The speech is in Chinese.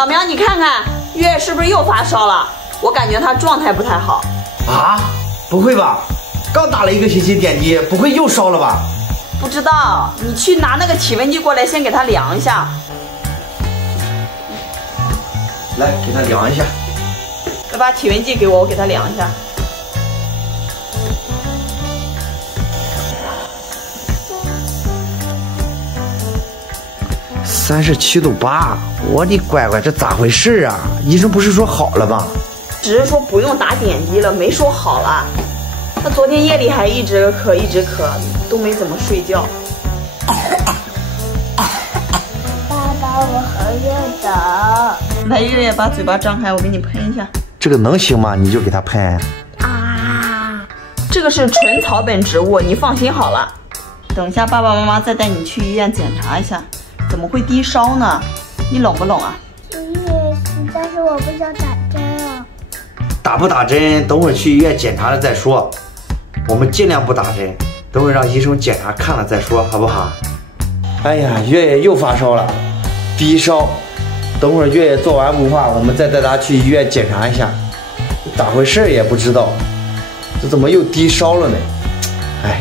老苗，你看看月月是不是又发烧了？我感觉他状态不太好。啊？不会吧？刚打了1个星期点滴，不会又烧了吧？不知道，你去拿那个体温计过来，先给他量一下。来，给他量一下。来，把体温计给我，我给他量一下。37度8，我的乖乖，这咋回事啊？医生不是说好了吗？只是说不用打点滴了，没说好了。他昨天夜里还一直咳，都没怎么睡觉。爸爸，我好热的。来，月月把嘴巴张开，我给你喷一下。这个能行吗？你就给他喷。啊！这个是纯草本植物，你放心好了。等一下爸爸妈妈再带你去医院检查一下。怎么会低烧呢？你冷不冷啊？但是我不想打针啊。打不打针，等会儿去医院检查了再说。我们尽量不打针，等会儿让医生检查看了再说，好不好？哎呀，月月又发烧了，低烧。等会儿月月做完雾化，我们再带她去医院检查一下，咋回事也不知道，这怎么又低烧了呢？哎。